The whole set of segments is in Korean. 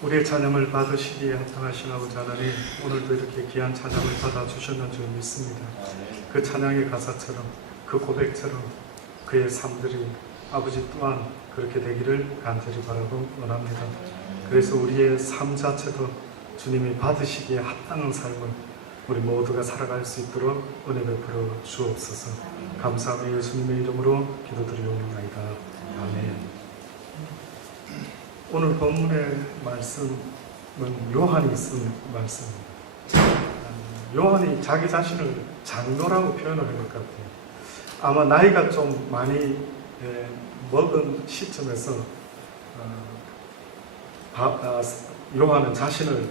우리의 찬양을 받으시기에 합당하신 아버지 하나님, 오늘도 이렇게 귀한 찬양을 받아주셨는 줄 믿습니다. 그 찬양의 가사처럼, 그 고백처럼 그의 삶들이 아버지 또한 그렇게 되기를 간절히 바라고 원합니다. 그래서 우리의 삶 자체도 주님이 받으시기에 합당한 삶을 우리 모두가 살아갈 수 있도록 은혜 베풀어 주옵소서. 감사하며 예수님의 이름으로 기도드리옵나이다. 아멘. 오늘 본문의 말씀은 요한이 쓴 말씀입니다. 요한이 자기 자신을 장로라고 표현을 한 것 같아요. 아마 나이가 좀 많이 먹은 시점에서 요한은 자신을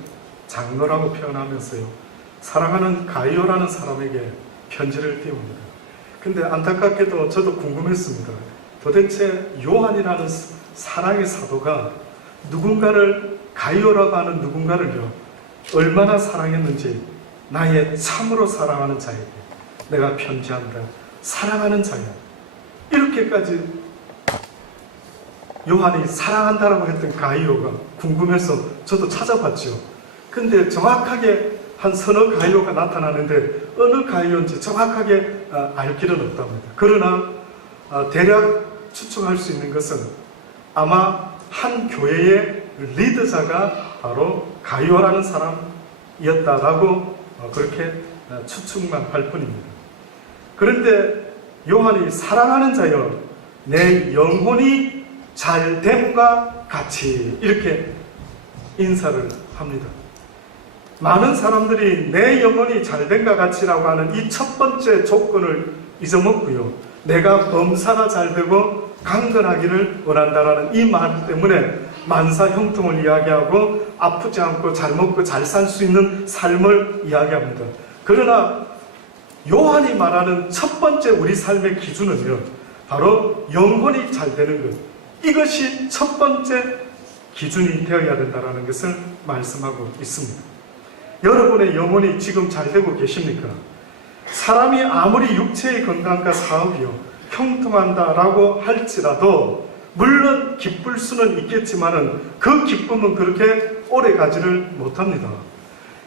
장로라고 표현하면서요, 사랑하는 가이오라는 사람에게 편지를 띄웁니다. 근데 안타깝게도 저도 궁금했습니다. 도대체 요한이라는 사랑의 사도가 누군가를, 가이오라고 하는 누군가를요, 얼마나 사랑했는지, 나의 참으로 사랑하는 자에게 내가 편지한다, 사랑하는 자야, 이렇게까지 요한이 사랑한다라고 했던 가이오가 궁금해서 저도 찾아봤죠. 근데 정확하게 한 서너 가이오가 나타나는데 어느 가이오인지 정확하게 알 길은 없답니다. 그러나 대략 추측할 수 있는 것은 아마 한 교회의 리더자가 바로 가이오라는 사람이었다라고 그렇게 추측만 할 뿐입니다. 그런데 요한이 사랑하는 자여, 내 영혼이 잘됨과 같이 이렇게 인사를 합니다. 많은 사람들이 내 영혼이 잘됨과 같이라고 하는 이 첫 번째 조건을 잊어먹고요, 내가 범사가 잘되고 강건하기를 원한다라는 이 말 때문에 만사 형통을 이야기하고 아프지 않고 잘 먹고 잘 살 수 있는 삶을 이야기합니다. 그러나 요한이 말하는 첫 번째 우리 삶의 기준은요, 바로 영혼이 잘 되는 것, 이것이 첫 번째 기준이 되어야 된다는 것을 말씀하고 있습니다. 여러분의 영혼이 지금 잘 되고 계십니까? 사람이 아무리 육체의 건강과 사업이요 형통한다라고 할지라도 물론 기쁠 수는 있겠지만은 그 기쁨은 그렇게 오래 가지를 못합니다.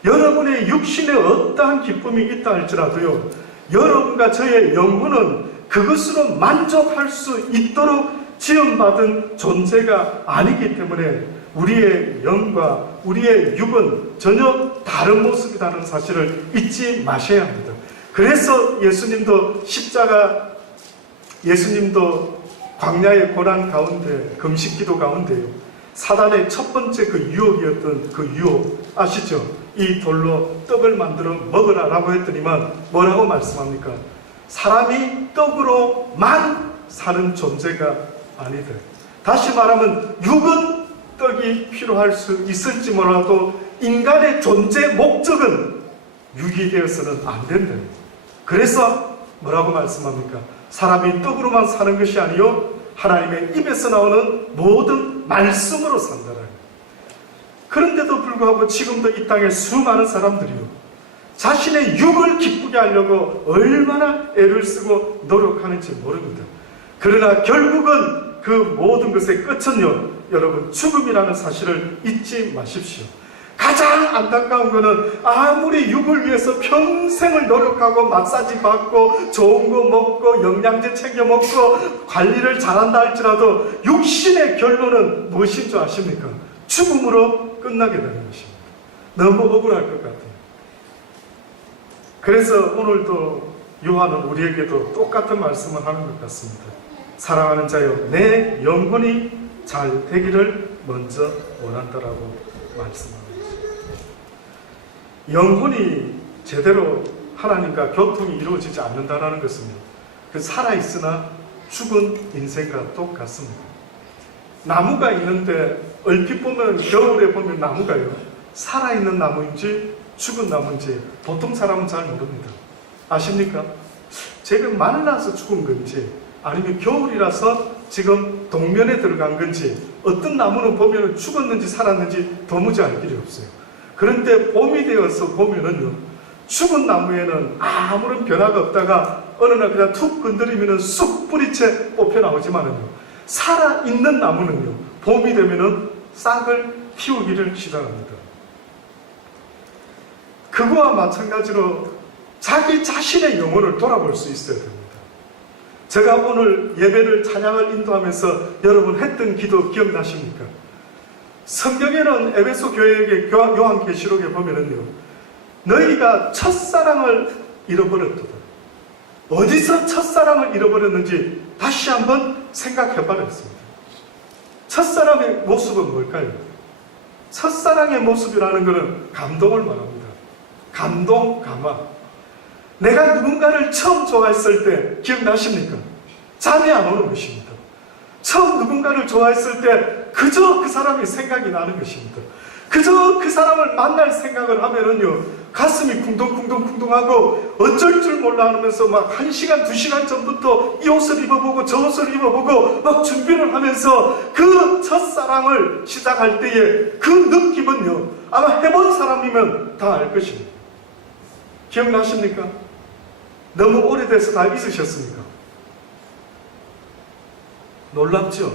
여러분의 육신에 어떠한 기쁨이 있다 할지라도요, 여러분과 저의 영혼은 그것으로 만족할 수 있도록 지음받은 존재가 아니기 때문에 우리의 영과 우리의 육은 전혀 다른 모습이라는 사실을 잊지 마셔야 합니다. 그래서 예수님도 광야의 고난 가운데, 금식기도 가운데요, 사단의 첫 번째 그 유혹이었던 그 유혹 아시죠? 이 돌로 떡을 만들어 먹으라 라고 했더니만 뭐라고 말씀합니까? 사람이 떡으로만 사는 존재가 아니다. 다시 말하면 육은 떡이 필요할 수 있을지 몰라도 인간의 존재 목적은 육이 되어서는 안 된다. 그래서 뭐라고 말씀합니까? 사람이 떡으로만 사는 것이 아니요 하나님의 입에서 나오는 모든 말씀으로 산다라. 그런데도 불구하고 지금도 이 땅에 수많은 사람들이요, 자신의 육을 기쁘게 하려고 얼마나 애를 쓰고 노력하는지 모릅니다. 그러나 결국은 그 모든 것의 끝은요, 여러분, 죽음이라는 사실을 잊지 마십시오. 가장 안타까운 것은 아무리 육을 위해서 평생을 노력하고 마사지 받고 좋은 거 먹고 영양제 챙겨 먹고 관리를 잘한다 할지라도 육신의 결론은 무엇인 줄 아십니까? 죽음으로 끝나게 되는 것입니다. 너무 억울할 것 같아요. 그래서 오늘도 요한은 우리에게도 똑같은 말씀을 하는 것 같습니다. 사랑하는 자여, 내 영혼이 잘 되기를 먼저 원한다라고 말씀합니다. 영혼이 제대로 하나님과 교통이 이루어지지 않는다는 것은 그 살아있으나 죽은 인생과 똑같습니다. 나무가 있는데 얼핏 보면, 겨울에 보면 나무가요, 살아있는 나무인지 죽은 나무인지 보통 사람은 잘 모릅니다. 아십니까? 제가 말라서 죽은 건지 아니면 겨울이라서 지금 동면에 들어간 건지, 어떤 나무는 보면 죽었는지 살았는지 도무지 알 길이 없어요. 그런데 봄이 되어서 보면은요, 죽은 나무에는 아무런 변화가 없다가 어느 날 그냥 툭 건드리면은 쑥 뿌리채 뽑혀 나오지만은요, 살아있는 나무는요, 봄이 되면은 싹을 키우기를 시작합니다. 그거와 마찬가지로 자기 자신의 영혼을 돌아볼 수 있어야 됩니다. 제가 오늘 예배를 찬양을 인도하면서 여러분 했던 기도 기억나십니까? 성경에는 에베소 교회에게 요한계시록에 보면은요, 너희가 첫사랑을 잃어버렸도다. 어디서 첫사랑을 잃어버렸는지 다시 한번 생각해 봐야겠습니다. 첫사랑의 모습은 뭘까요? 첫사랑의 모습이라는 것은 감동을 말합니다. 감동, 감화. 내가 누군가를 처음 좋아했을 때 기억나십니까? 잠이 안 오는 것입니다. 처음 누군가를 좋아했을 때 그저 그 사람이 생각이 나는 것입니다. 그저 그 사람을 만날 생각을 하면은요, 가슴이 쿵동쿵동쿵동하고 어쩔 줄 몰라 하면서 막 1시간, 2시간 전부터 이 옷을 입어보고 저 옷을 입어보고 막 준비를 하면서 그 첫사랑을 시작할 때의 그 느낌은요, 아마 해본 사람이면 다 알 것입니다. 기억나십니까? 너무 오래돼서 다 잊으셨습니까? 놀랍죠?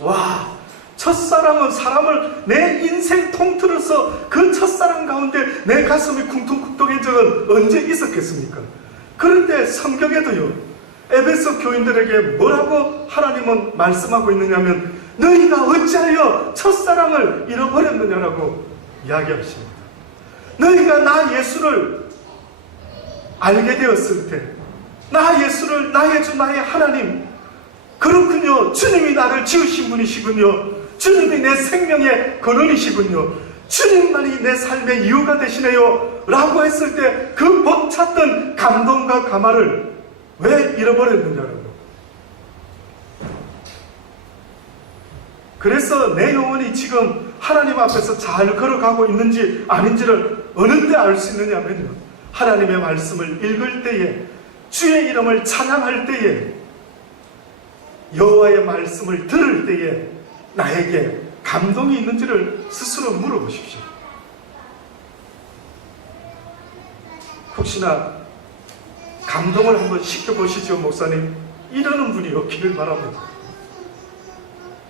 와, 첫사랑은 사람을 내 인생 통틀어서 그 첫사랑 가운데 내 가슴이 쿵퉁쿵퉁한 적은 언제 있었겠습니까? 그런데 성경에도요, 에베소 교인들에게 뭐라고 하나님은 말씀하고 있느냐면 너희가 어찌하여 첫사랑을 잃어버렸느냐라고 이야기하십니다. 너희가 나 예수를 알게 되었을 때, 나 예수를 나의 주 나의 하나님, 그렇군요, 주님이 나를 지으신 분이시군요, 주님이 내 생명의 근원이시군요, 주님만이 내 삶의 이유가 되시네요 라고 했을 때 그 벅찼던 감동과 감화를 왜 잃어버렸느냐라고. 그래서 내 영혼이 지금 하나님 앞에서 잘 걸어가고 있는지 아닌지를 어느 때 알 수 있느냐면요, 하나님의 말씀을 읽을 때에, 주의 이름을 찬양할 때에, 여호와의 말씀을 들을 때에 나에게 감동이 있는지를 스스로 물어보십시오. 혹시나 감동을 한번 시켜보시죠, 목사님? 이러는 분이 없기를 바랍니다.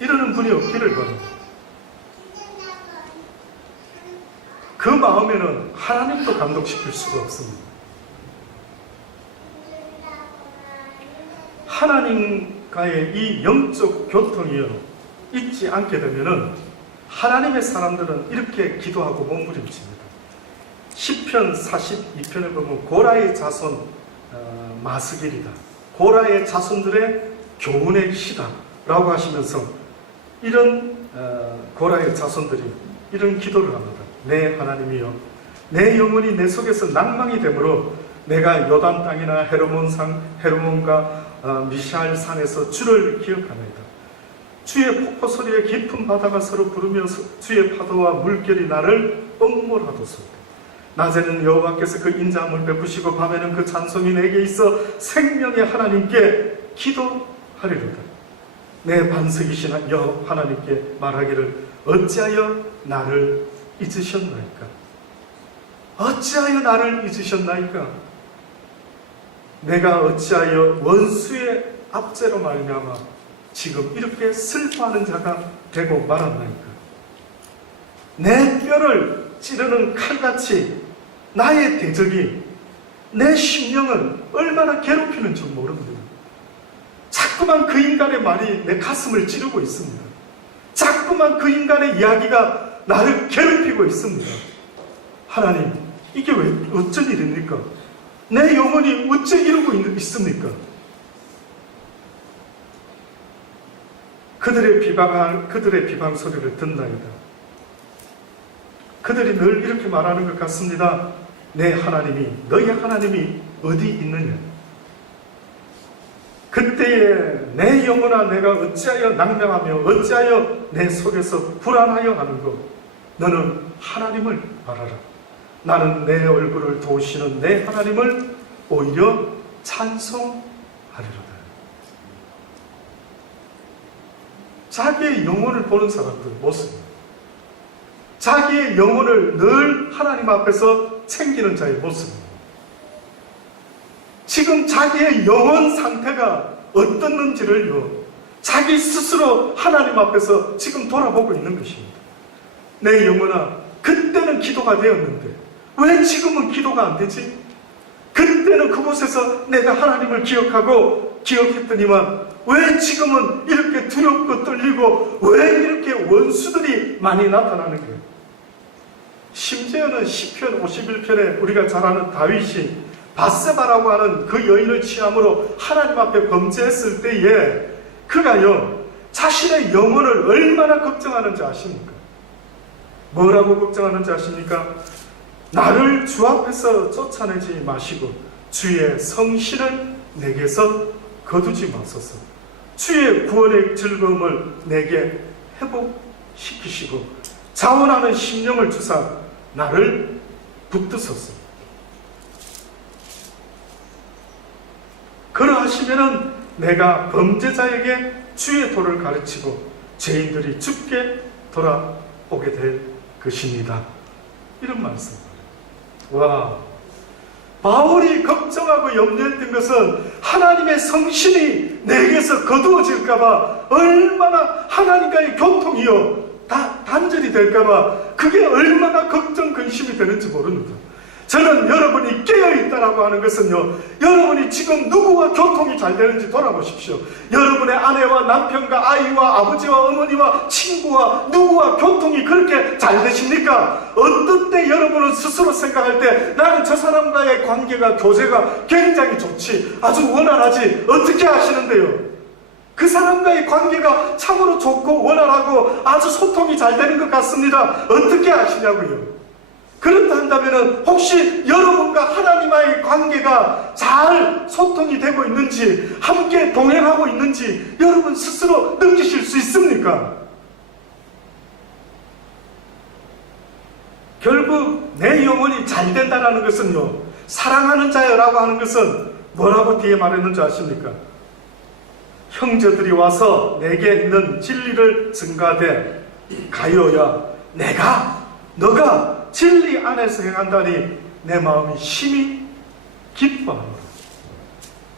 이러는 분이 없기를 바랍니다. 그 마음에는 하나님도 감동시킬 수가 없습니다. 하나님과의 이 영적 교통이요, 있지 않게 되면은 하나님의 사람들은 이렇게 기도하고 몸부림칩니다. 시편 42편에 보면 고라의 자손 마스길이다, 고라의 자손들의 교훈의 시다 라고 하시면서 이런 고라의 자손들이 이런 기도를 합니다. 내 하나님이여, 내 영혼이 내 속에서 낭망이 되므로 내가 요단 땅이나 헤르몬과 미샬 산에서 주를 기억하나이다. 주의 폭포 소리에 깊은 바다가 서로 부르며 주의 파도와 물결이 나를 엄몰하도소. 낮에는 여호와께서 그 인자함을 베푸시고 밤에는 그 찬송이 내게 있어 생명의 하나님께 기도하리로다. 내 반석이신 여호와 하나님께 말하기를 어찌하여 나를 잊으셨나이까? 어찌하여 나를 잊으셨나이까? 내가 어찌하여 원수의 압제로 말미암아 지금 이렇게 슬퍼하는 자가 되고 말았나이까? 내 뼈를 찌르는 칼같이 나의 대적이 내 심령을 얼마나 괴롭히는 줄 모릅니다. 자꾸만 그 인간의 말이 내 가슴을 찌르고 있습니다. 자꾸만 그 인간의 이야기가 나를 괴롭히고 있습니다. 하나님, 이게 왜 어쩐 일입니까? 내 영혼이 어째 이러고 있습니까? 그들의 비방 소리를 듣나이다. 그들이 늘 이렇게 말하는 것 같습니다. 내 하나님이, 너희 하나님이 어디 있느냐? 그때에 내 영혼아, 내가 어찌하여 낭명하며 어찌하여 내 속에서 불안하여 하는고? 너는 하나님을 바라라. 나는 내 얼굴을 도우시는 내 하나님을 오히려 찬송하리로다. 자기의 영혼을 보는 사람들 모습입니다. 자기의 영혼을 늘 하나님 앞에서 챙기는 자의 모습입니다. 지금 자기의 영혼 상태가 어떻는지를요, 자기 스스로 하나님 앞에서 지금 돌아보고 있는 것입니다. 내 영혼아, 그때는 기도가 되었는데 왜 지금은 기도가 안 되지? 그때는 그곳에서 내가 하나님을 기억하고 기억했더니만 왜 지금은 이렇게 두렵고 떨리고 왜 이렇게 원수들이 많이 나타나는 거예요? 심지어는 시편 51편에 우리가 잘 아는 다윗이 바세바라고 하는 그 여인을 취함으로 하나님 앞에 범죄했을 때에 그가요 자신의 영혼을 얼마나 걱정하는지 아십니까? 뭐라고 걱정하는지 아십니까? 나를 주 앞에서 쫓아내지 마시고 주의 성신을 내게서 거두지 마소서. 주의 구원의 즐거움을 내게 회복시키시고 자원하는 심령을 주사 나를 붙드소서. 그러하시면은 내가 범죄자에게 주의 도를 가르치고 죄인들이 죽게 돌아오게 될 것입니다. 이런 말씀. 와, 바울이 걱정하고 염려했던 것은 하나님의 성신이 내게서 거두어질까봐 얼마나 하나님과의 교통이요 단절이 될까봐 그게 얼마나 걱정 근심이 되는지 모릅니다. 저는 여러분이 깨어있다라고 하는 것은요, 여러분이 지금 누구와 교통이 잘 되는지 돌아보십시오. 여러분의 아내와 남편과 아이와 아버지와 어머니와 친구와 누구와 교통이 그렇게 잘 되십니까? 어떤 때 여러분은 스스로 생각할 때 나는 저 사람과의 관계가 교제가 굉장히 좋지, 아주 원활하지, 어떻게 하시는데요? 그 사람과의 관계가 참으로 좋고 원활하고 아주 소통이 잘 되는 것 같습니다. 어떻게 하시냐고요? 그렇다 한다면 혹시 여러분과 하나님과의 관계가 잘 소통이 되고 있는지, 함께 동행하고 있는지 여러분 스스로 느끼실 수 있습니까? 결국 내 영혼이 잘 된다는 것은요, 사랑하는 자여라고 하는 것은 뭐라고 뒤에 말했는지 아십니까? 형제들이 와서 내게 있는 진리를 증가되 가이오야, 너가 진리 안에서 행한다니 내 마음이 심히 기뻐하노라.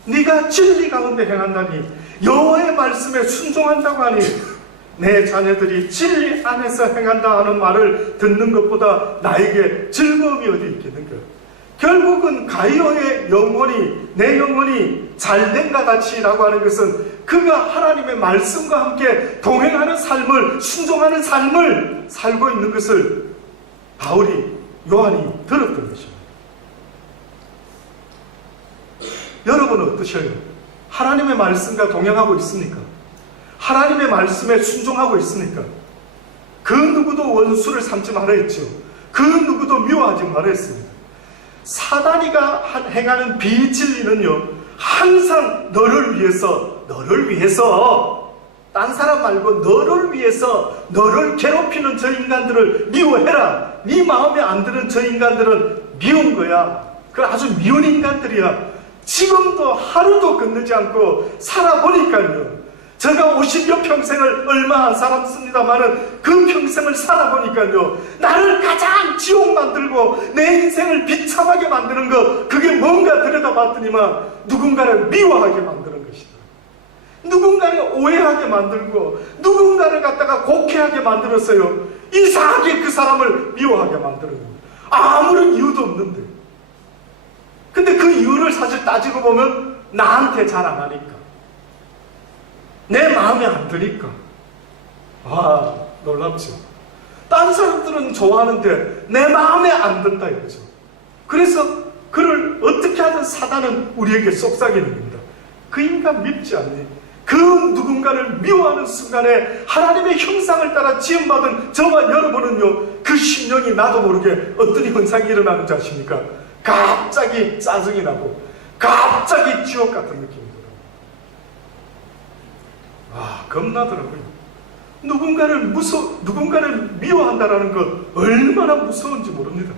네가 진리 가운데 행한다니, 여호와의 말씀에 순종한다고 하니 내 자녀들이 진리 안에서 행한다 하는 말을 듣는 것보다 나에게 즐거움이 어디 있겠는가? 결국은 가이오의 영혼이, 내 영혼이 잘된가 같이라고 하는 것은 그가 하나님의 말씀과 함께 동행하는 삶을, 순종하는 삶을 살고 있는 것을 요한이 들었던 것입니다. 여러분은 어떠셔요? 하나님의 말씀과 동행하고 있습니까? 하나님의 말씀에 순종하고 있습니까? 그 누구도 원수를 삼지 말아 했죠. 그 누구도 미워하지 말아 했습니다. 사단이가 행하는 비진리는요, 항상 너를 위해서 딴 사람 말고 너를 위해서 너를 괴롭히는 저 인간들을 미워해라. 네 마음에 안 드는 저 인간들은 미운 거야. 그 아주 미운 인간들이야. 지금도 하루도 건너지 않고 살아보니까요, 제가 50여 평생을 얼마 안 살았습니다마는 그 평생을 살아보니까요, 나를 가장 지옥 만들고 내 인생을 비참하게 만드는 거, 그게 뭔가 들여다봤더니만 누군가를 미워하게 만드는 것이다. 누군가를 오해하게 만들고 누군가를 갖다가 곡해하게 만들었어요. 이상하게 그 사람을 미워하게 만드는 거예요. 아무런 이유도 없는데. 근데 그 이유를 사실 따지고 보면 나한테 잘 안 하니까, 내 마음에 안 드니까. 와, 놀랍죠. 딴 사람들은 좋아하는데 내 마음에 안 든다 이거죠. 그래서 그를 어떻게 하든 사단은 우리에게 속삭이는 겁니다. 그 인간 밉지 않니? 그 누군가를 미워하는 순간에 하나님의 형상을 따라 지음받은 저와 여러분은요, 그 심령이 나도 모르게 어떤 현상이 일어나는지 아십니까? 갑자기 짜증이 나고 갑자기 지옥 같은 느낌이 들어요. 아, 겁나더라고요. 누군가를 미워한다는 것 얼마나 무서운지 모릅니다.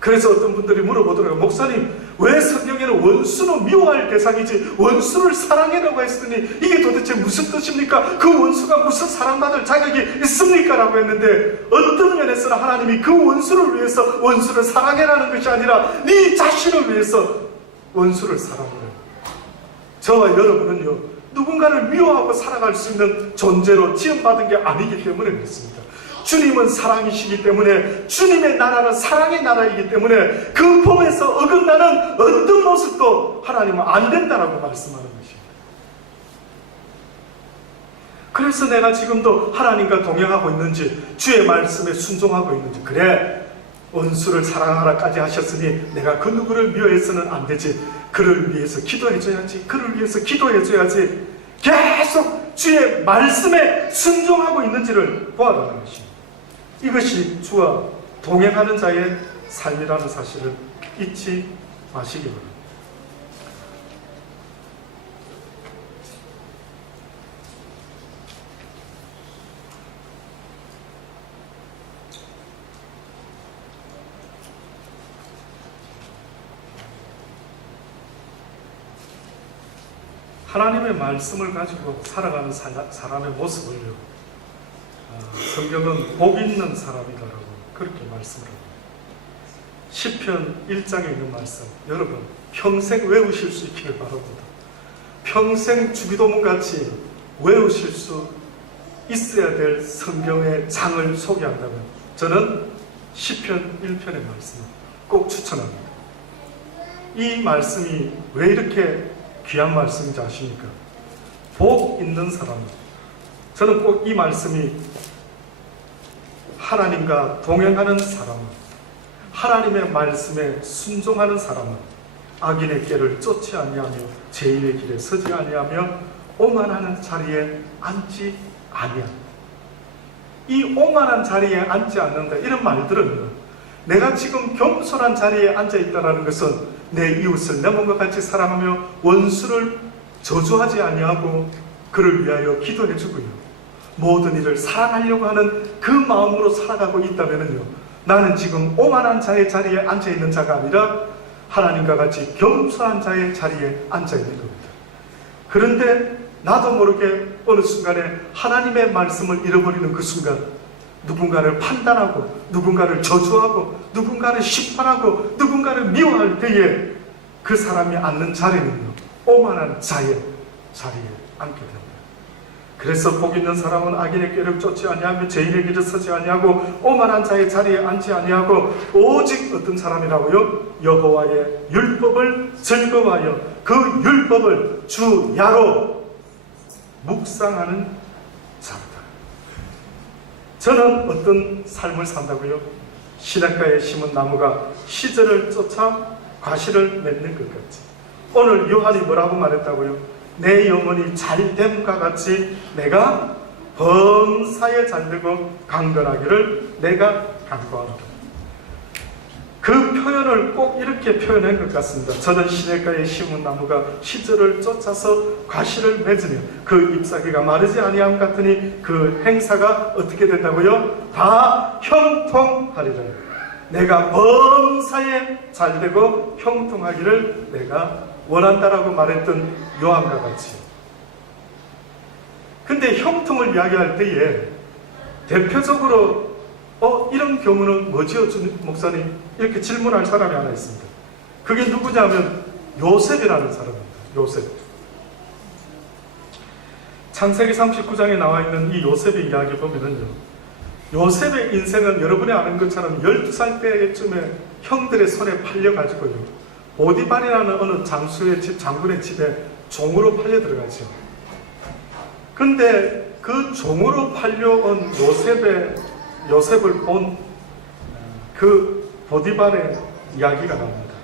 그래서 어떤 분들이 물어보더라고요. 목사님, 왜 성경에는 원수는 미워할 대상이지 원수를 사랑해라고 했으니 이게 도대체 무슨 뜻입니까? 그 원수가 무슨 사랑받을 자격이 있습니까? 라고 했는데, 어떤 면에서는 하나님이 그 원수를 위해서 원수를 사랑해라는 것이 아니라 네 자신을 위해서 원수를 사랑해라. 저와 여러분은요, 누군가를 미워하고 살아갈 수 있는 존재로 지음받은 게 아니기 때문에 그렇습니다. 주님은 사랑이시기 때문에, 주님의 나라는 사랑의 나라이기 때문에 그 법에서 어긋나는 어떤 모습도 하나님은 안 된다라고 말씀하는 것입니다. 그래서 내가 지금도 하나님과 동행하고 있는지, 주의 말씀에 순종하고 있는지, 그래, 원수를 사랑하라까지 하셨으니 내가 그 누구를 미워해서는 안 되지, 그를 위해서 기도해줘야지, 그를 위해서 기도해줘야지, 계속 주의 말씀에 순종하고 있는지를 보아라는 것입니다. 이것이 주와 동행하는 자의 삶이라는 사실을 잊지 마시기 바랍니다. 하나님의 말씀을 가지고 살아가는 사람의 모습을요, 성경은 복 있는 사람이다라고 그렇게 말씀을 합니다. 시편 1장에 있는 말씀, 여러분 평생 외우실 수 있기를 바랍니다. 평생 주기도문같이 외우실 수 있어야 될 성경의 장을 소개한다면 저는 시편 1편의 말씀을 꼭 추천합니다. 이 말씀이 왜 이렇게 귀한 말씀인지 아십니까? 복 있는 사람, 저는 꼭 이 말씀이 하나님과 동행하는 사람은, 하나님의 말씀에 순종하는 사람은 악인의 길을 쫓지 아니하며 죄인의 길에 서지 아니하며 오만하는 자리에 앉지 아니하며, 이 오만한 자리에 앉지 않는다, 이런 말들은요, 내가 지금 겸손한 자리에 앉아있다는 것은 내 이웃을 내 몸과 같이 사랑하며 원수를 저주하지 아니하고 그를 위하여 기도해주고요, 모든 일을 사랑하려고 하는 그 마음으로 살아가고 있다면요, 나는 지금 오만한 자의 자리에 앉아있는 자가 아니라 하나님과 같이 겸손한 자의 자리에 앉아있는 겁니다. 그런데 나도 모르게 어느 순간에 하나님의 말씀을 잃어버리는 그 순간, 누군가를 판단하고 누군가를 저주하고 누군가를 심판하고 누군가를 미워할 때에 그 사람이 앉는 자리는요, 오만한 자의 자리에 앉게 됩니다. 그래서 복 있는 사람은 악인의 길을 쫓지 아니하며 죄인의 길을 서지 아니하고 오만한 자의 자리에 앉지 아니하고 오직 어떤 사람이라고요? 여호와의 율법을 즐거워하여 그 율법을 주야로 묵상하는 자다. 저는 어떤 삶을 산다고요? 시냇가에 심은 나무가 시절을 쫓아 과실을 맺는 것 같이, 오늘 요한이 뭐라고 말했다고요? 내 영혼이 잘됨과 같이 내가 범사에 잘되고 강건하기를 내가 간구하노라. 그 표현을 꼭 이렇게 표현한 것 같습니다. 저는 시냇가에 심은 나무가 시절을 쫓아서 과실을 맺으며 그 잎사귀가 마르지 아니함 같으니 그 행사가 어떻게 된다고요? 다 형통하리라. 내가 범사에 잘되고 형통하기를 내가 원한다라고 말했던 요한과 같이. 근데 형통을 이야기할 때에 대표적으로 이런 경우는 뭐지요, 목사님? 이렇게 질문할 사람이 하나 있습니다. 그게 누구냐면 요셉이라는 사람입니다. 요셉. 창세기 39장에 나와 있는 이 요셉의 이야기 보면은요, 요셉의 인생은 여러분이 아는 것처럼 12살 때쯤에 형들의 손에 팔려가지고요, 보디발이라는 어느 장수의 집, 장군의 집에 종으로 팔려 들어가죠. 근데 그 종으로 팔려온 요셉을 본 그 보디발의 이야기가 나옵니다.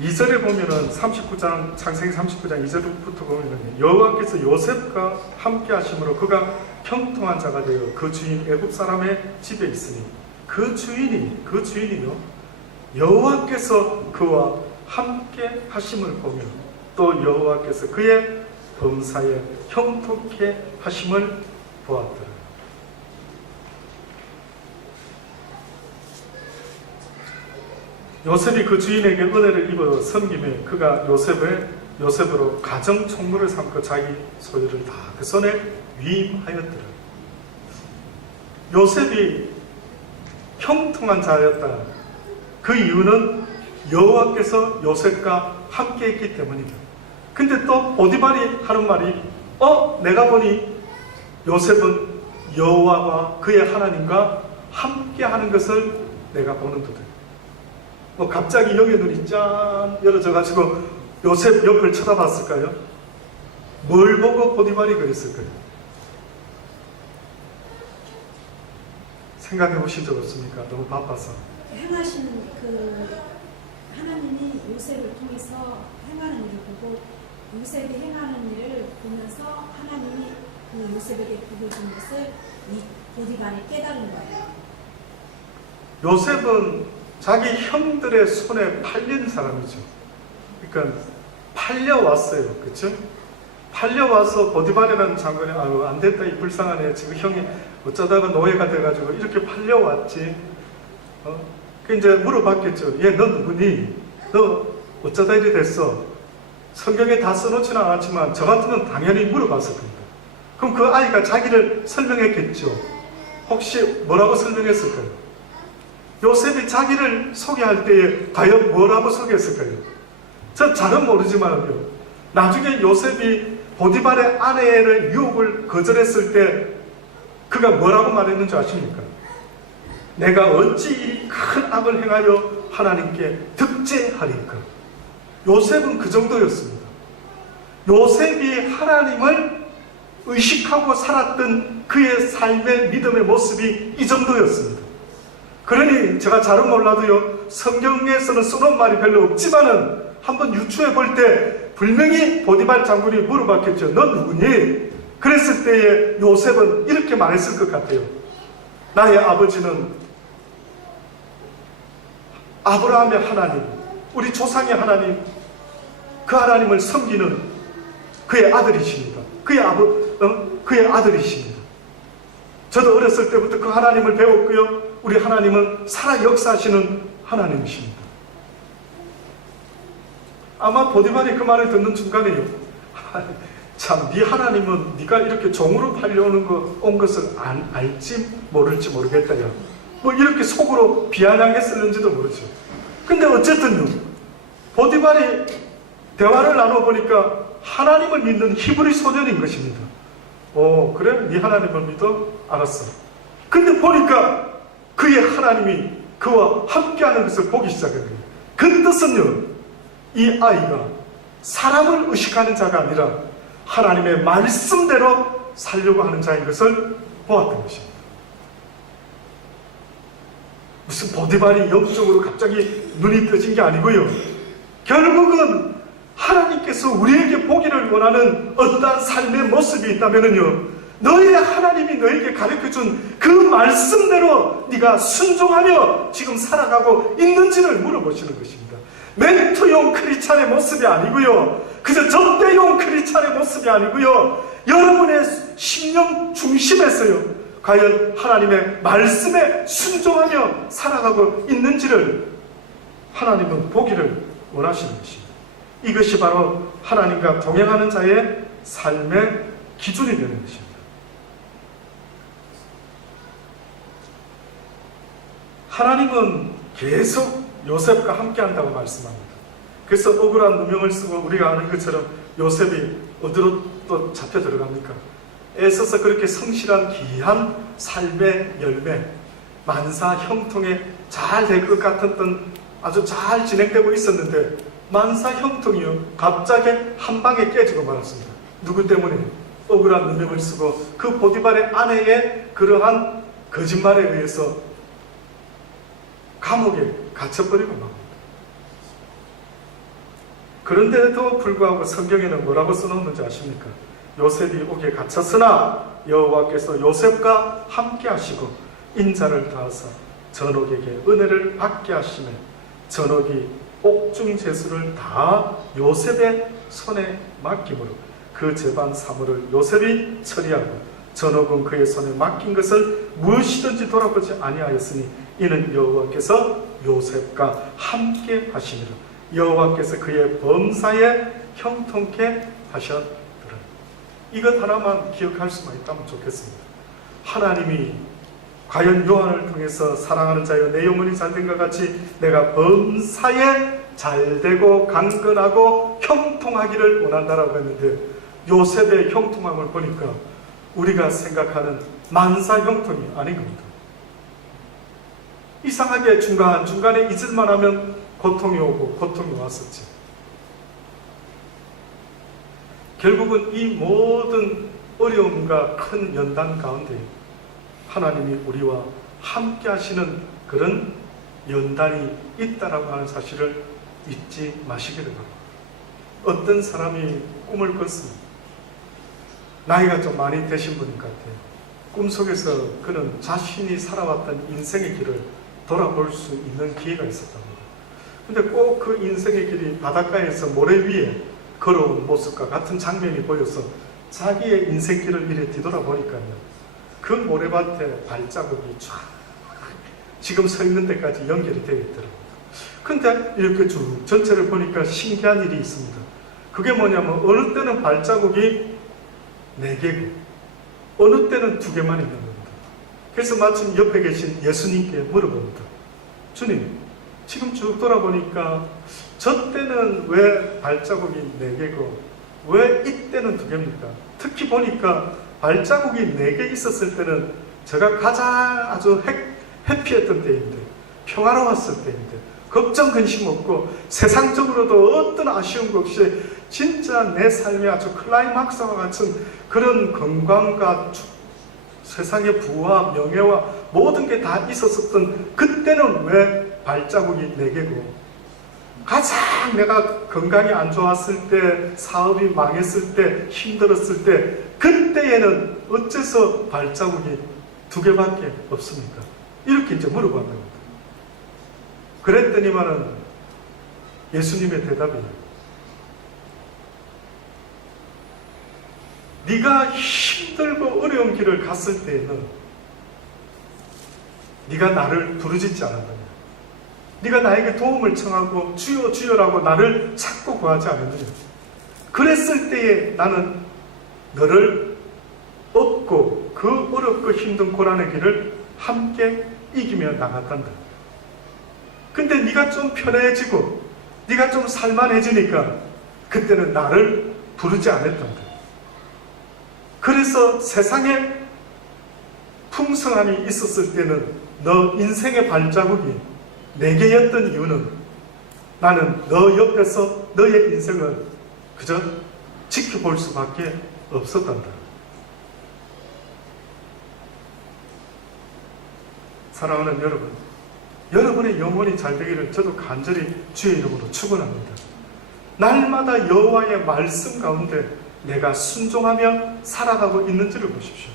2절에 보면은 창세기 39장 2절부터 보면은 여호와께서 요셉과 함께 하심으로 그가 형통한 자가 되어 그 주인 애굽 사람의 집에 있으니 그 주인이요 여호와께서 그와 함께 하심을 보며 또 여호와께서 그의 범사에 형통케 하심을 보았더라. 요셉이 그 주인에게 은혜를 입어 섬김에 그가 요셉으로 가정 총무를 삼고 자기 소유를 다 그 손에 위임하였더라. 요셉이 형통한 자였다. 그 이유는 여호와께서 요셉과 함께 했기 때문이다. 근데 또 보디발이 하는 말이 내가 보니 요셉은 여호와와 그의 하나님과 함께 하는 것을 내가 보는 도다. 뭐 갑자기 영의 눈이 짠 열어져가지고 요셉 옆을 쳐다봤을까요? 뭘 보고 보디발이 그랬을까요? 생각해 보신 적 없습니까? 너무 바빠서. 행하신 하나님이 요셉을 통해서 행하는 일을 보고 요셉이 행하는 일을 보면서 하나님이 그 요셉에게 복을 준 것을 이 보디발이 깨달은 거예요. 요셉은 자기 형들의 손에 팔린 사람이죠. 그러니까 팔려왔어요. 그렇죠? 팔려와서 보디발이라는 장관이 아유 안 됐다 이 불쌍한 애 지금 형이 어쩌다가 노예가 돼가지고 이렇게 팔려왔지. 그 이제 물어봤겠죠. 얘 너 누구니? 너 어쩌다 이리 됐어? 성경에 다 써놓지는 않았지만 저 같으면 당연히 물어봤을 겁니다. 그럼 그 아이가 자기를 설명했겠죠. 혹시 뭐라고 설명했을까요? 요셉이 자기를 소개할 때에 과연 뭐라고 소개했을까요? 전 잘은 모르지만요. 나중에 요셉이 보디발의 아내의 유혹을 거절했을 때 그가 뭐라고 말했는지 아십니까? 내가 어찌 이 큰 악을 행하여 하나님께 득죄하리까? 요셉은 그 정도였습니다. 요셉이 하나님을 의식하고 살았던 그의 삶의 믿음의 모습이 이 정도였습니다. 그러니 제가 잘은 몰라도요, 성경에서는 써놓은 말이 별로 없지만은 한번 유추해 볼 때 분명히 보디발 장군이 물어봤겠죠. 넌 누구니? 그랬을 때에 요셉은 이렇게 말했을 것 같아요. 나의 아버지는 아브라함의 하나님, 우리 조상의 하나님, 그 하나님을 섬기는 그의 아들이십니다. 그의 아들이십니다. 저도 어렸을 때부터 그 하나님을 배웠고요. 우리 하나님은 살아 역사하시는 하나님이십니다. 아마 보디발이 그 말을 듣는 순간에요. 참, 네 하나님은 네가 이렇게 종으로 팔려오는 온 것을 알지 모를지 모르겠다. 야. 뭐 이렇게 속으로 비아냥했을는지도 모르죠. 근데 어쨌든요. 보디발이 대화를 나눠보니까 하나님을 믿는 히브리 소년인 것입니다. 그래? 네 하나님을 믿어? 알았어. 근데 보니까 그의 하나님이 그와 함께하는 것을 보기 시작한 거예요. 그 뜻은요. 이 아이가 사람을 의식하는 자가 아니라 하나님의 말씀대로 살려고 하는 자인 것을 보았던 것입니다. 무슨 보디발이 영적으로 갑자기 눈이 떠진 게 아니고요. 결국은 하나님께서 우리에게 보기를 원하는 어떠한 삶의 모습이 있다면요, 너의 하나님이 너에게 가르쳐준 그 말씀대로 네가 순종하며 지금 살아가고 있는지를 물어보시는 것입니다. 멘토용 크리스찬의 모습이 아니고요, 그저 접대용 크리스찬의 모습이 아니고요, 여러분의 심령 중심에서요, 과연 하나님의 말씀에 순종하며 살아가고 있는지를 하나님은 보기를 원하시는 것입니다. 이것이 바로 하나님과 동행하는 자의 삶의 기준이 되는 것입니다. 하나님은 계속 요셉과 함께 한다고 말씀합니다. 그래서 억울한 누명을 쓰고 우리가 아는 것처럼 요셉이 어디로 또 잡혀 들어갑니까? 애써서 그렇게 성실한 귀한 삶의 열매, 만사 형통에 잘 될 것 같았던, 아주 잘 진행되고 있었는데 만사 형통이요, 갑자기 한 방에 깨지고 말았습니다. 누구 때문에? 억울한 누명을 쓰고 그 보디발의 아내의 그러한 거짓말에 의해서 감옥에 갇혀버리고 맙니다. 그런데도 불구하고 성경에는 뭐라고 써놓는지 아십니까? 요셉이 옥에 갇혔으나 여호와께서 요셉과 함께 하시고 인자를 다하사 전옥에게 은혜를 받게 하시며 전옥이 옥중 제수를 다 요셉의 손에 맡김으로 그 재반 사물을 요셉이 처리하고 전옥은 그의 손에 맡긴 것을 무엇이든지 돌아보지 아니하였으니 이는 여호와께서 요셉과 함께 하시니라. 여호와께서 그의 범사에 형통케 하셨더라. 이것 하나만 기억할 수만 있다면 좋겠습니다. 하나님이 과연 요한을 통해서 사랑하는 자여 내 영혼이 잘된 것 같이 내가 범사에 잘되고 강건하고 형통하기를 원한다라고 했는데 요셉의 형통함을 보니까 우리가 생각하는 만사형통이 아닌 겁니다. 이상하게 중간중간에 잊을만 하면 고통이 오고 고통이 왔었지. 결국은 이 모든 어려움과 큰 연단 가운데 하나님이 우리와 함께 하시는 그런 연단이 있다라고 하는 사실을 잊지 마시기를 바랍니다. 어떤 사람이 꿈을 꿨습니다. 나이가 좀 많이 되신 분인 것 같아요. 꿈속에서 그는 자신이 살아왔던 인생의 길을 돌아볼 수 있는 기회가 있었답니다. 근데 꼭 그 인생의 길이 바닷가에서 모래 위에 걸어온 모습과 같은 장면이 보여서 자기의 인생길을 이래 뒤돌아보니까요, 그 모래밭에 발자국이 쫙 지금 서 있는 데까지 연결이 되어 있더라고요. 근데 이렇게 쭉 전체를 보니까 신기한 일이 있습니다. 그게 뭐냐면 어느 때는 발자국이 4개고 어느 때는 2개만 있는 겁니다. 그래서 마침 옆에 계신 예수님께 물어봅니다. 주님, 지금 쭉 돌아보니까 저 때는 왜 발자국이 4개고 왜 이때는 2개입니까? 특히 보니까 발자국이 4개 있었을 때는 제가 가장 아주 해피했던 때인데, 평화로웠을 때인데, 걱정 근심 없고 세상적으로도 어떤 아쉬운 것 없이 진짜 내 삶이 아주 클라이막스와 같은 그런 건강과 세상의 부와 명예와 모든 게 다 있었었던 그때는 왜 발자국이 4개고, 가장 내가 건강이 안 좋았을 때, 사업이 망했을 때, 힘들었을 때, 그때에는 어째서 발자국이 2개밖에 없습니까? 이렇게 이제 물어봤던 겁니다. 그랬더니만은 예수님의 대답이, 네가 힘들고 어려운 길을 갔을 때에는 네가 나를 부르짖지 않았느냐? 네가 나에게 도움을 청하고 주여 주여라고 나를 찾고 구하지 않았느냐? 그랬을 때에 나는 너를 업고 그 어렵고 힘든 고난의 길을 함께 이기며 나갔단다. 근데 네가 좀 편해지고 네가 좀 살만해지니까 그때는 나를 부르지 않았단다. 그래서 세상에 풍성함이 있었을 때는 너 인생의 발자국이 4개였던 이유는 나는 너 옆에서 너의 인생을 그저 지켜볼 수밖에 없었단다. 사랑하는 여러분, 여러분의 영혼이 잘 되기를 저도 간절히 주의 이름으로 축원합니다. 날마다 여호와의 말씀 가운데 내가 순종하며 살아가고 있는지를 보십시오.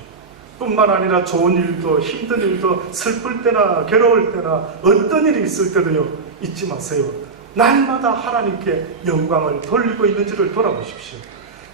뿐만 아니라 좋은 일도 힘든 일도 슬플 때나 괴로울 때나 어떤 일이 있을 때도요, 잊지 마세요. 날마다 하나님께 영광을 돌리고 있는지를 돌아보십시오.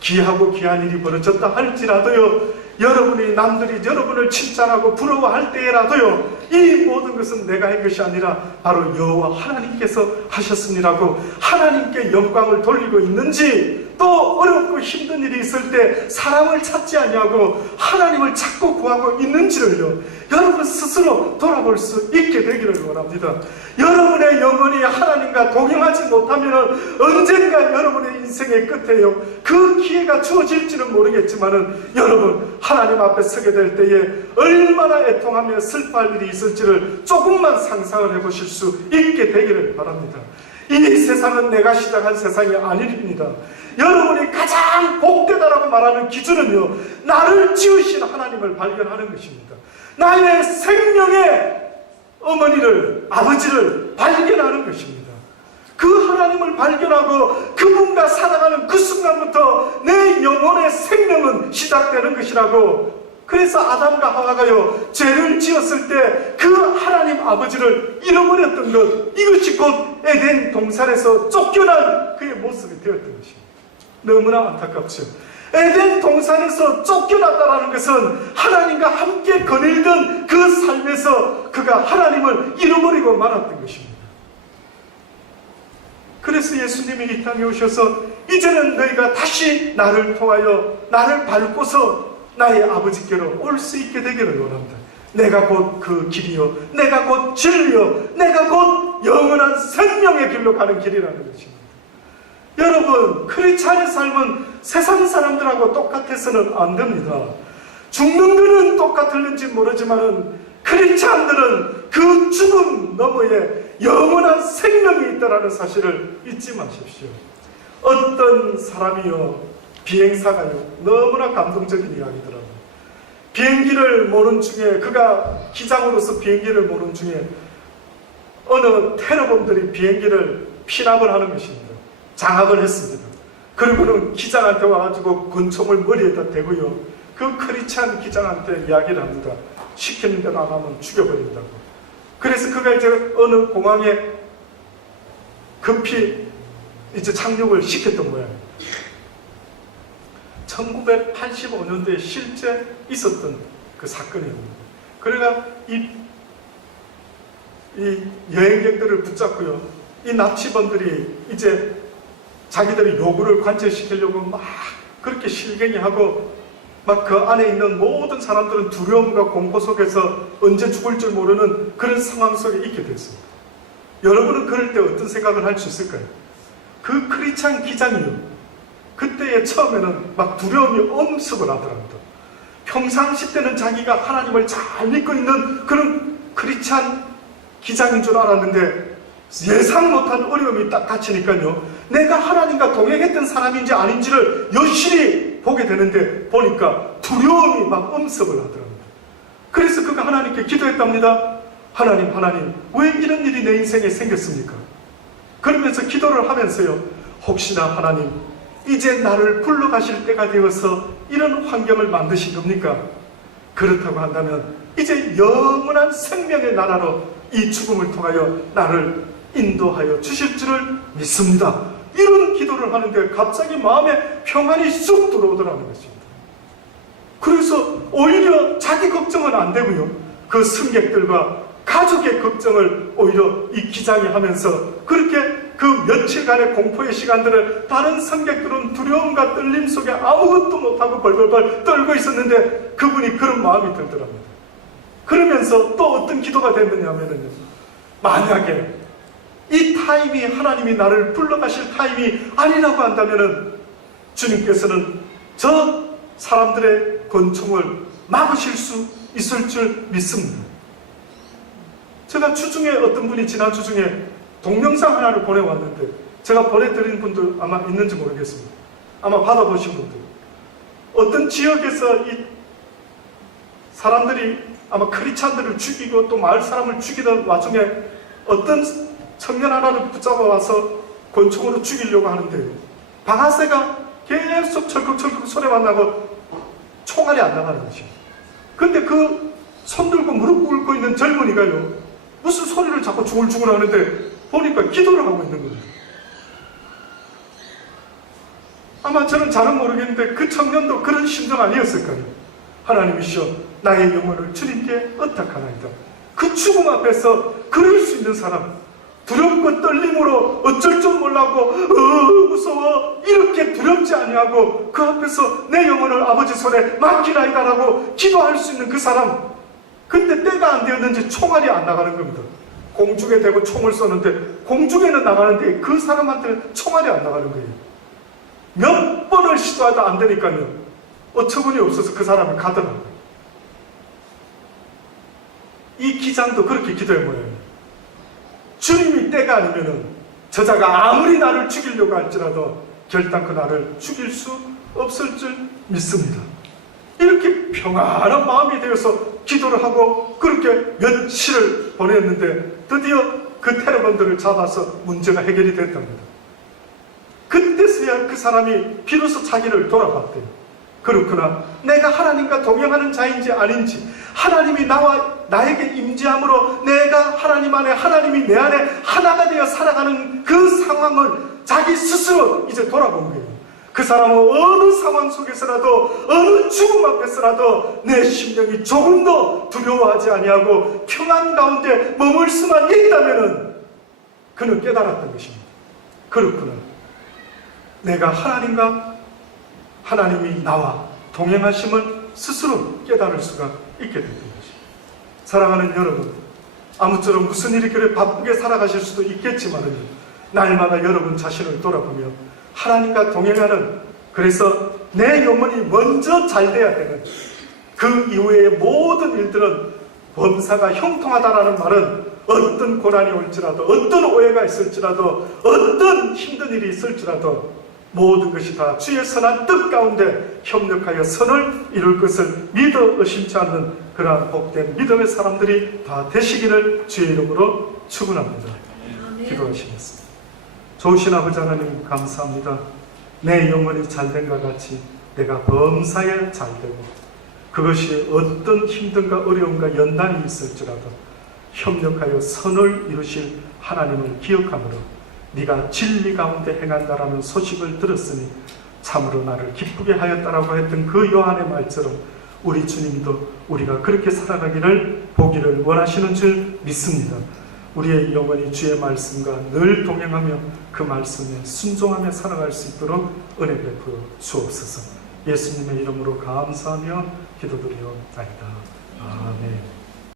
귀하고 귀한 일이 벌어졌다 할지라도요, 여러분이 남들이 여러분을 칭찬하고 부러워할 때라도요, 이 모든 것은 내가 한 것이 아니라 바로 여호와 하나님께서 하셨음이라고 하나님께 영광을 돌리고 있는지, 또 어렵고 힘든 일이 있을 때 사람을 찾지 아니하고 하나님을 찾고 구하고 있는지를요, 여러분 스스로 돌아볼 수 있게 되기를 원합니다. 여러분의 영혼이 하나님과 동행하지 못하면 언젠가 여러분의 인생의 끝에요, 그 기회가 주어질지는 모르겠지만은 여러분 하나님 앞에 서게 될 때에 얼마나 애통하며 슬퍼할 일이 있을지를 조금만 상상을 해보실 수 있게 되기를 바랍니다. 이 세상은 내가 시작한 세상이 아닙니다. 여러분이 가장 복되다라고 말하는 기준은요, 나를 지으신 하나님을 발견하는 것입니다. 나의 생명의 어머니를, 아버지를 발견하는 것입니다. 그 하나님을 발견하고 그분과 살아가는 그 순간부터 내 영혼의 생명은 시작되는 것이라고. 그래서 아담과 하와가요, 죄를 지었을 때 그 하나님 아버지를 잃어버렸던 것, 이것이 곧 에덴 동산에서 쫓겨난 그의 모습이 되었던 것입니다. 너무나 안타깝죠. 에덴 동산에서 쫓겨났다는 것은 하나님과 함께 거닐던 그 삶에서 그가 하나님을 잃어버리고 말았던 것입니다. 그래서 예수님이 이 땅에 오셔서 이제는 너희가 다시 나를 통하여 나를 밟고서 나의 아버지께로 올 수 있게 되기를 원합니다. 내가 곧 그 길이요, 내가 곧 진리요, 내가 곧 영원한 생명의 길로 가는 길이라는 것입니다. 여러분, 크리스찬의 삶은 세상 사람들하고 똑같아서는 안 됩니다. 죽는 것은 똑같을는지 모르지만 크리스찬들은 그 죽음 너머에 영원한 생명이 있다는 사실을 잊지 마십시오. 어떤 사람이요, 비행사가요, 너무나 감동적인 이야기더라고요. 비행기를 모는 중에, 그가 기장으로서 비행기를 모는 중에 어느 테러범들이 비행기를 피납을 하는 것입니다. 장악을 했습니다. 그리고는 기장한테 와가지고 권총을 머리에다 대고요, 그 크리스찬 기장한테 이야기를 합니다. 시키는 대로 안 하면 죽여버린다고. 그래서 그가 이제 어느 공항에 급히 이제 착륙을 시켰던 모양이에요. 1985년도에 실제 있었던 그 사건이었습니다. 그러니까 이 여행객들을 붙잡고요, 이 납치범들이 이제 자기들의 요구를 관철시키려고 막 그렇게 실갱이하고, 막 그 안에 있는 모든 사람들은 두려움과 공포 속에서 언제 죽을 줄 모르는 그런 상황 속에 있게 됐습니다. 여러분은 그럴 때 어떤 생각을 할 수 있을까요? 그 크리스찬 기장이요, 그때에 처음에는 막 두려움이 엄습을 하더랍니다. 평상시 때는 자기가 하나님을 잘 믿고 있는 그런 크리스찬 기장인 줄 알았는데, 예상 못한 어려움이 딱 닥치니까요, 내가 하나님과 동행했던 사람인지 아닌지를 여실히 보게 되는데, 보니까 두려움이 막 엄습을 하더랍니다. 그래서 그가 하나님께 기도했답니다. 하나님, 왜 이런 일이 내 인생에 생겼습니까? 그러면서 기도를 하면서요, 혹시나 하나님, 이제 나를 불러가실 때가 되어서 이런 환경을 만드신 겁니까? 그렇다고 한다면 이제 영원한 생명의 나라로 이 죽음을 통하여 나를 인도하여 주실 줄을 믿습니다. 이런 기도를 하는데 갑자기 마음에 평안이 쑥 들어오더라는 것입니다. 그래서 오히려 자기 걱정은 안 되고요, 그 승객들과 가족의 걱정을 오히려 이 기장이 하면서, 그렇게 그 며칠간의 공포의 시간들을 다른 승객들은 두려움과 떨림 속에 아무것도 못하고 벌벌벌 떨고 있었는데, 그분이 그런 마음이 들더랍니다. 그러면서 또 어떤 기도가 됐느냐 하면요, 만약에 이 타임이 하나님이 나를 불러가실 타임이 아니라고 한다면은 주님께서는 저 사람들의 권총을 막으실 수 있을 줄 믿습니다. 제가 주중에 어떤 분이 지난 주중에 동영상 하나를 보내왔는데, 제가 보내드린 분들 아마 있는지 모르겠습니다. 아마 받아보신 분들, 어떤 지역에서 이 사람들이 아마 크리스찬들을 죽이고 또 마을 사람을 죽이던 와중에 어떤 청년 하나를 붙잡아와서 권총으로 죽이려고 하는데, 방아쇠가 계속 철컥철컥 소리만 나고 총알이 안 나가는 것이에요. 근데 그 손 들고 무릎 꿇고 있는 젊은이가요, 무슨 소리를 자꾸 중얼중얼 하는데 보니까 기도를 하고 있는 거예요. 아마 저는 잘은 모르겠는데 그 청년도 그런 심정 아니었을까요? 하나님이시여, 나의 영혼을 주님께 의탁하나이다. 그 죽음 앞에서 그럴 수 있는 사람, 두렵고 떨림으로 어쩔 줄 몰라고 무서워 이렇게 두렵지 아니하고 그 앞에서 내 영혼을 아버지 손에 맡기나이다라고 기도할 수 있는 그 사람, 근데 때가 안 되었는지 총알이 안 나가는 겁니다. 공중에 대고 총을 쏘는데 공중에는 나가는데 그 사람한테는 총알이 안 나가는 거예요. 몇 번을 시도하다 안 되니까요, 어처구니 없어서 그 사람이 가더라고요. 이 기장도 그렇게 기도해 모여요. 주님이 때가 아니면은 저자가 아무리 나를 죽이려고 할지라도 결단코 나를 죽일 수 없을 줄 믿습니다. 이렇게 평안한 마음이 되어서 기도를 하고 그렇게 며칠을 보냈는데 드디어 그 테러범들을 잡아서 문제가 해결이 됐답니다. 그때서야 그 사람이 비로소 자기를 돌아봤대요. 그렇구나, 내가 하나님과 동행하는 자인지 아닌지, 하나님이 나에게 임재함으로 내가 하나님 안에, 하나님이 내 안에 하나가 되어 살아가는 그 상황을 자기 스스로 이제 돌아본 거예요. 그 사람은 어느 상황 속에서라도, 어느 죽음 앞에서라도 내 심령이 조금도 두려워하지 아니하고 평안 가운데 머물 수만 있다면은 그는 깨달았던 것입니다. 그렇구나, 내가 하나님이 나와 동행하심을 스스로 깨달을 수가 있게 됐던 것입니다. 사랑하는 여러분, 아무쪼록 무슨 일이 그래 바쁘게 살아가실 수도 있겠지만은 날마다 여러분 자신을 돌아보며 하나님과 동행하는, 그래서 내 영혼이 먼저 잘 돼야 되는, 그 그 이후의 모든 일들은 범사가 형통하다라는 말은 어떤 고난이 올지라도, 어떤 오해가 있을지라도, 어떤 힘든 일이 있을지라도 모든 것이 다 주의 선한 뜻 가운데 협력하여 선을 이룰 것을 믿어 의심치 않는 그러한 복된 믿음의 사람들이 다 되시기를 주의 이름으로 축원합니다. 기도하시겠습니다. 좋으신 아버지 하나님 감사합니다. 내 영혼이 잘된과 같이 내가 범사에 잘되고 그것이 어떤 힘든가 어려움과 연단이 있을지라도 협력하여 선을 이루실 하나님을 기억함으로 네가 진리 가운데 행한다라는 소식을 들었으니 참으로 나를 기쁘게 하였다라고 했던 그 요한의 말처럼 우리 주님도 우리가 그렇게 살아가기를 보기를 원하시는 줄 믿습니다. 우리의 영혼이 주의 말씀과 늘 동행하며 그 말씀에 순종하며 살아갈 수 있도록 은혜 베풀어 주옵소서. 예수님의 이름으로 감사하며 기도드리옵나이다. 아멘.